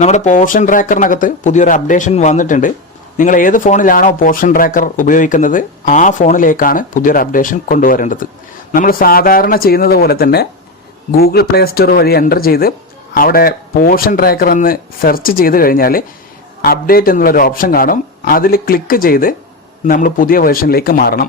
നമ്മുടെ പോർഷൻ ട്രാക്കറിനകത്ത് പുതിയൊരു അപ്ഡേഷൻ വന്നിട്ടുണ്ട്. നിങ്ങൾ ഏത് ഫോണിലാണോ പോർഷൻ ട്രാക്കർ ഉപയോഗിക്കുന്നത് ആ ഫോണിലേക്കാണ് പുതിയൊരു അപ്ഡേഷൻ കൊണ്ടുവരേണ്ടത്. നമ്മൾ സാധാരണ ചെയ്യുന്നത് പോലെ തന്നെ ഗൂഗിൾ പ്ലേ സ്റ്റോർ വഴി എന്റർ ചെയ്ത് അവിടെ പോർഷൻ ട്രാക്കർ എന്ന് സെർച്ച് ചെയ്ത് കഴിഞ്ഞാൽ അപ്ഡേറ്റ് എന്നുള്ളൊരു ഓപ്ഷൻ കാണും. അതിൽ ക്ലിക്ക് ചെയ്ത് നമ്മൾ പുതിയ വേർഷനിലേക്ക് മാറണം.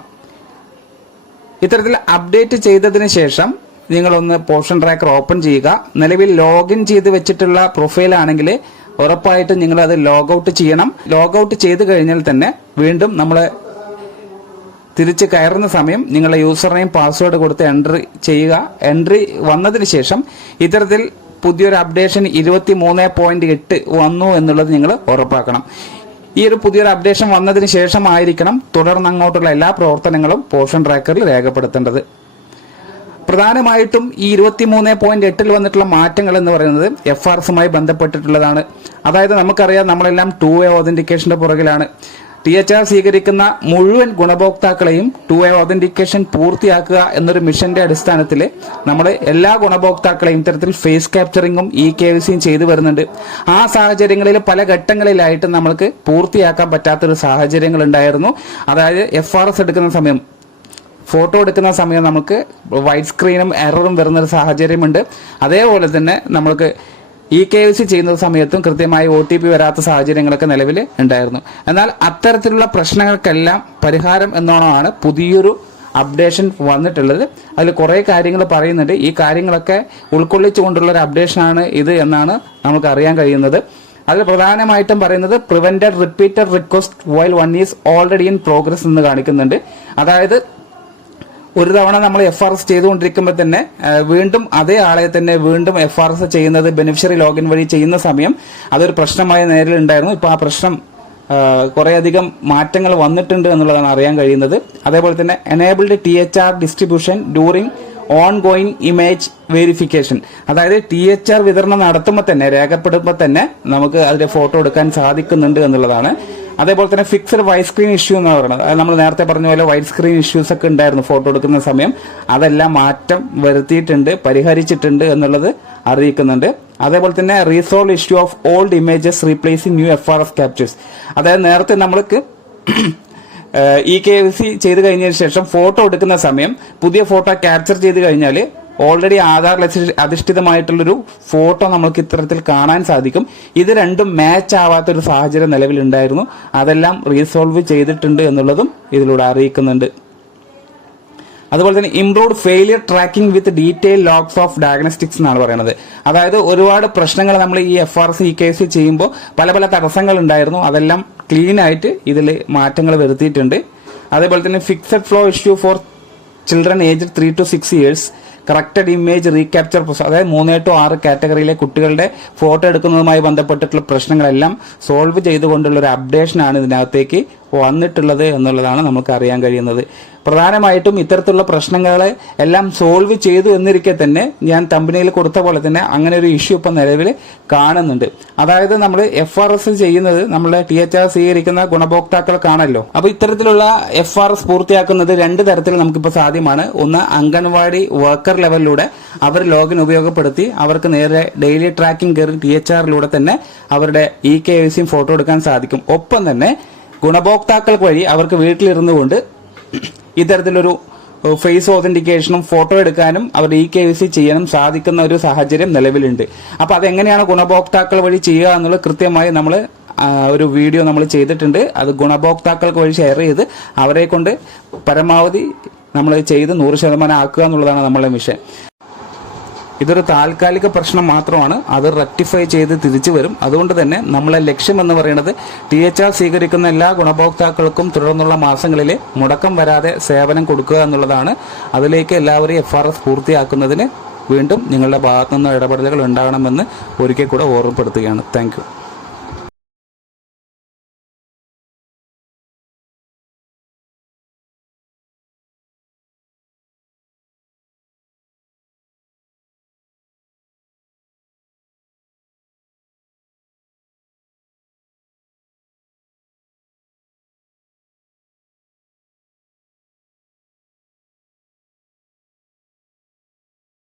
ഇത്തരത്തിൽ അപ്ഡേറ്റ് ചെയ്തതിന് ശേഷം നിങ്ങളൊന്ന് പോർഷൻ ട്രാക്കർ ഓപ്പൺ ചെയ്യുക. നിലവിൽ ലോഗിൻ ചെയ്ത് വെച്ചിട്ടുള്ള പ്രൊഫൈൽ ആണെങ്കിൽ ഉറപ്പായിട്ടും നിങ്ങൾ അത് ലോഗ് ഔട്ട് ചെയ്യണം. ലോഗ് ഔട്ട് ചെയ്ത് കഴിഞ്ഞാൽ തന്നെ വീണ്ടും നമ്മൾ തിരിച്ച് കയറുന്ന സമയം നിങ്ങളുടെ യൂസർ നെയിം പാസ്വേഡ് കൊടുത്ത് എൻട്രി ചെയ്യുക. എൻട്രി വന്നതിന് ശേഷം ഇത്തരത്തിൽ പുതിയൊരു അപ്ഡേഷൻ ഇരുപത്തി മൂന്ന് പോയിന്റ് എട്ട് വന്നു എന്നുള്ളത് നിങ്ങൾ ഉറപ്പാക്കണം. ഈ ഒരു പുതിയൊരു അപ്ഡേഷൻ വന്നതിന് ശേഷമായിരിക്കണം തുടർന്ന് അങ്ങോട്ടുള്ള എല്ലാ പ്രവർത്തനങ്ങളും പോർഷൻ ട്രാക്കറിൽ രേഖപ്പെടുത്തേണ്ടത്. പ്രധാനമായിട്ടും ഈ ഇരുപത്തി മൂന്ന് പോയിന്റ് എട്ടിൽ വന്നിട്ടുള്ള മാറ്റങ്ങൾ എന്ന് പറയുന്നത് എഫ് ആർ എസുമായി ബന്ധപ്പെട്ടിട്ടുള്ളതാണ്. അതായത് നമുക്കറിയാം നമ്മളെല്ലാം ടു എ ഓതന്റിക്കേഷന്റെ പുറകിലാണ്. ടി എച്ച് ആർ സ്വീകരിക്കുന്ന മുഴുവൻ ഗുണഭോക്താക്കളെയും ടു എ ഓതന്റിക്കേഷൻ പൂർത്തിയാക്കുക എന്നൊരു മിഷന്റെ അടിസ്ഥാനത്തിൽ നമ്മൾ എല്ലാ ഗുണഭോക്താക്കളെയും ഇത്തരത്തിൽ ഫേസ് ക്യാപ്ചറിങ്ങും ഇ കെ വി സിയും ചെയ്തു വരുന്നുണ്ട്. ആ സാഹചര്യങ്ങളിൽ പല ഘട്ടങ്ങളിലായിട്ട് നമ്മൾക്ക് പൂർത്തിയാക്കാൻ പറ്റാത്തൊരു സാഹചര്യങ്ങൾ ഉണ്ടായിരുന്നു. അതായത് എഫ് ആർ എസ് എടുക്കുന്ന സമയം ഫോട്ടോ എടുക്കുന്ന സമയം നമുക്ക് വൈറ്റ് സ്ക്രീനും എററും വരുന്നൊരു സാഹചര്യമുണ്ട്. അതേപോലെ തന്നെ നമ്മൾക്ക് ഇ കെ സി ചെയ്യുന്ന സമയത്തും കൃത്യമായി ഒ ടി പി വരാത്ത സാഹചര്യങ്ങളൊക്കെ നിലവിൽ ഉണ്ടായിരുന്നു. എന്നാൽ അത്തരത്തിലുള്ള പ്രശ്നങ്ങൾക്കെല്ലാം പരിഹാരം എന്നോണമാണ് പുതിയൊരു അപ്ഡേഷൻ വന്നിട്ടുള്ളത്. അതിൽ കുറേ കാര്യങ്ങൾ പറയുന്നുണ്ട്. ഈ കാര്യങ്ങളൊക്കെ ഉൾക്കൊള്ളിച്ചുകൊണ്ടുള്ള ഒരു അപ്ഡേഷനാണ് ഇത് എന്നാണ് നമുക്ക് അറിയാൻ കഴിയുന്നത്. അതിൽ പ്രധാനമായിട്ടും പറയുന്നത് prevented repeated request while one is already in progress എന്ന് കാണിക്കുന്നുണ്ട്. അതായത് ഒരു തവണ നമ്മൾ എഫ് ആർ എസ് ചെയ്തുകൊണ്ടിരിക്കുമ്പോൾ തന്നെ വീണ്ടും അതേ ആളെ തന്നെ വീണ്ടും എഫ് ആർ എസ് ചെയ്യുന്നത് ബെനിഫിഷ്യറി ലോഗിൻ വഴി ചെയ്യുന്ന സമയം അതൊരു പ്രശ്നമായി നേരിലുണ്ടായിരുന്നു ഇപ്പോൾ ആ പ്രശ്നം കുറേയധികം മാറ്റങ്ങൾ വന്നിട്ടുണ്ട് എന്നുള്ളതാണ് അറിയാൻ കഴിയുന്നത്. അതേപോലെ തന്നെ enabled T H R distribution during on going image verification അതായത് ടി എച്ച് ആർ വിതരണം നടത്തുമ്പോൾ തന്നെ രേഖപ്പെടുമ്പോൾ തന്നെ നമുക്ക് അതിന്റെ ഫോട്ടോ എടുക്കാൻ സാധിക്കുന്നുണ്ട് എന്നുള്ളതാണ് അതേപോലെ തന്നെ ഫിക്സഡ് വൈറ്റ് സ്ക്രീൻ ഇഷ്യൂ എന്ന് പറയുന്നത്. അത് നമ്മൾ നേരത്തെ പറഞ്ഞ പോലെ വൈറ്റ് സ്ക്രീൻ ഇഷ്യൂസ് ഒക്കെ ഉണ്ടായിരുന്നു ഫോട്ടോ എടുക്കുന്ന സമയം. അതെല്ലാം മാറ്റം വരുത്തിയിട്ടുണ്ട് പരിഹരിച്ചിട്ടുണ്ട് എന്നുള്ളത് അറിയിക്കുന്നുണ്ട്. അതേപോലെ തന്നെ resolve issue of old images replacing new F R F captures അതായത് നേരത്തെ നമ്മൾക്ക് ഇ കെ സി ചെയ്ത് കഴിഞ്ഞതിന് ശേഷം ഫോട്ടോ എടുക്കുന്ന സമയം പുതിയ ഫോട്ടോ ക്യാപ്ചർ ചെയ്ത് കഴിഞ്ഞാൽ ഓൾറെഡി ആധാർ അധിഷ്ഠിതമായിട്ടുള്ളൊരു ഫോട്ടോ നമുക്ക് ഇത്തരത്തിൽ കാണാൻ സാധിക്കും. ഇത് രണ്ടും മാച്ച് ആവാത്ത ഒരു സാഹചര്യം നിലവിലുണ്ടായിരുന്നു. അതെല്ലാം റീസോൾവ് ചെയ്തിട്ടുണ്ട് എന്നുള്ളതും ഇതിലൂടെ അറിയിക്കുന്നുണ്ട്. അതുപോലെ തന്നെ improved failure tracking with detail logs of diagnostics എന്നാണ് പറയുന്നത്. അതായത് ഒരുപാട് പ്രശ്നങ്ങൾ നമ്മൾ ഈ F R C K C ചെയ്യുമ്പോൾ പല പല തടസ്സങ്ങൾ ഉണ്ടായിരുന്നു. അതെല്ലാം ക്ലീൻ ആയിട്ട് ഇതിൽ മാറ്റങ്ങൾ വരുത്തിയിട്ടുണ്ട്. അതേപോലെ തന്നെ fixed flow issue for children age three to six years corrected image recapture അതായത് മൂന്ന് ടു ആറ് കാറ്റഗറിയിലെ കുട്ടികളുടെ ഫോട്ടോ എടുക്കുന്നതുമായി ബന്ധപ്പെട്ടിട്ടുള്ള പ്രശ്നങ്ങളെല്ലാം സോൾവ് ചെയ്തുകൊണ്ടുള്ള ഒരു അപ്ഡേഷനാണ് ഇതിനകത്തേക്ക് വന്നിട്ടുള്ളത് എന്നുള്ളതാണ് നമുക്ക് അറിയാൻ കഴിയുന്നത്. പ്രധാനമായിട്ടും ഇത്തരത്തിലുള്ള പ്രശ്നങ്ങളെ എല്ലാം സോൾവ് ചെയ്തു എന്നിരിക്കെ തന്നെ ഞാൻ തമ്പനിയിൽ കൊടുത്ത പോലെ തന്നെ അങ്ങനെ ഒരു ഇഷ്യൂ ഇപ്പം നിലവിൽ കാണുന്നുണ്ട്. അതായത് നമ്മൾ എഫ് ആർ എസ് ചെയ്യുന്നത് നമ്മൾ ടി എച്ച് ആർ സ്വീകരിക്കുന്ന ഗുണഭോക്താക്കൾക്കാണല്ലോ അപ്പൊ ഇത്തരത്തിലുള്ള എഫ് ആർ എസ് പൂർത്തിയാക്കുന്നത് രണ്ട് തരത്തിൽ നമുക്കിപ്പോൾ സാധ്യമാണ്. ഒന്ന് അംഗൻവാടി വർക്കർ ലെവലിലൂടെ അവർ ലോഗിൻ ഉപയോഗപ്പെടുത്തി അവർക്ക് നേരെ ഡെയിലി ട്രാക്കിംഗ് കയറി ടി എച്ച് ആറിലൂടെ തന്നെ അവരുടെ ഇ കെ സിയും ഫോട്ടോ എടുക്കാൻ സാധിക്കും. ഒപ്പം തന്നെ ഗുണഭോക്താക്കൾക്ക് വഴി അവർക്ക് വീട്ടിലിരുന്നു കൊണ്ട് ഇത്തരത്തിലൊരു ഫേസ് ഓതന്റിക്കേഷനും ഫോട്ടോ എടുക്കാനും അവർ ഇ കെ വി സി ചെയ്യാനും സാധിക്കുന്ന ഒരു സാഹചര്യം നിലവിലുണ്ട്. അപ്പൊ അതെങ്ങനെയാണ് ഗുണഭോക്താക്കൾ വഴി ചെയ്യുക എന്നുള്ളത് കൃത്യമായി നമ്മൾ ഒരു വീഡിയോ നമ്മൾ ചെയ്തിട്ടുണ്ട്. അത് ഗുണഭോക്താക്കൾക്ക് വഴി ഷെയർ ചെയ്ത് അവരെ കൊണ്ട് പരമാവധി നമ്മൾ ചെയ്ത് നൂറ് ശതമാനം ആക്കുക എന്നുള്ളതാണ് നമ്മളുടെ മിഷൻ ഇതൊരു താൽക്കാലിക പ്രശ്നം മാത്രമാണ്. അത് റെക്ടിഫൈ ചെയ്ത് തിരിച്ചു വരും. അതുകൊണ്ട് തന്നെ നമ്മളെ ലക്ഷ്യം എന്ന് പറയുന്നത് ടി എച്ച് ആർ സ്വീകരിക്കുന്ന എല്ലാ ഗുണഭോക്താക്കൾക്കും തുടർന്നുള്ള മാസങ്ങളിൽ മുടക്കം വരാതെ സേവനം കൊടുക്കുക എന്നുള്ളതാണ്. അതിലേക്ക് എല്ലാവരും എഫ് ആർ എസ് പൂർത്തിയാക്കുന്നതിന് വീണ്ടും നിങ്ങളുടെ ഭാഗത്തുനിന്ന് ഇടപെടലുകൾ ഉണ്ടാകണമെന്ന് ഒരിക്കൽ കൂടെ ഓർമ്മപ്പെടുത്തുകയാണ്. താങ്ക്